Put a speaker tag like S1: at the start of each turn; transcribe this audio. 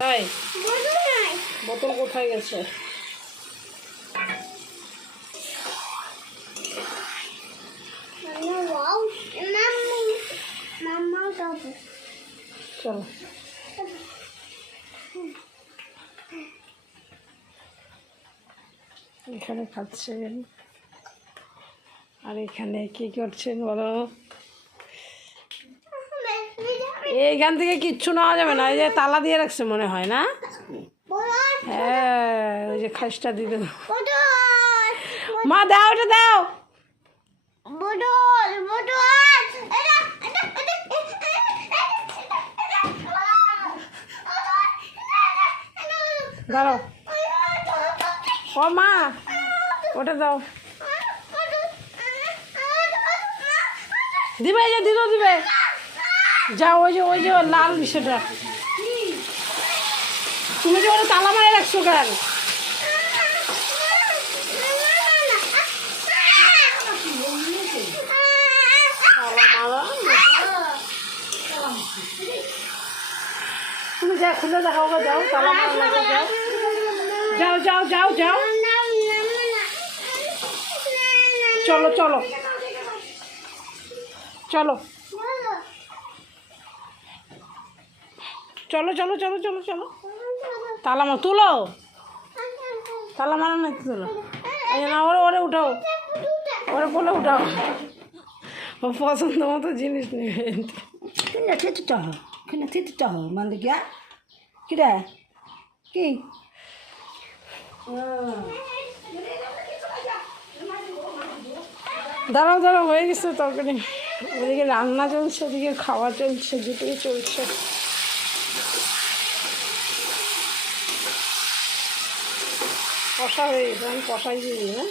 S1: তাই?
S2: বোতল
S1: কোথায় গেছে? চলো। এখানে খাচ্ছেন। আর এখানে কি করছেন বলো? এইখান থেকে কিচ্ছু নেওয়া যাবে না এই যে তালা দিয়ে রাখছে মনে হয় না? হ্যাঁ ওই যে খাসটা দেবো মা দাও ওটা দাও। দাঁড়াও। ও মা ওটা দাও। দিবে এই যে দিল দিবে। যাও, ওই যে ওই যে, লাল বিষয়টা। তুমি যে ওটা তালা মারে রাখছো কেন? তুমি যা খুলে যাও, তালা যাও যাও যাও যাও। চলো চলো। চলো। চলো চলো চলো চলো চলো তালা মার, তুলো তালা মারা না, তুলো না, ওরে ওরে উঠাও ওরে বলে উঠাও ও পছন্দ মতো জিনিস নেবে
S3: titu tahu. Kena titu tahu. Mana dia? Kira. Ki.
S1: দাঁড়াও দাঁড়াও, হয়ে গেছে তরকারি ওদিকে রান্না চলছে ওদিকে খাওয়া চলছে দুটোই চলছে কষা হয়ে গেছে আমি কষাই দিয়ে হ্যাঁ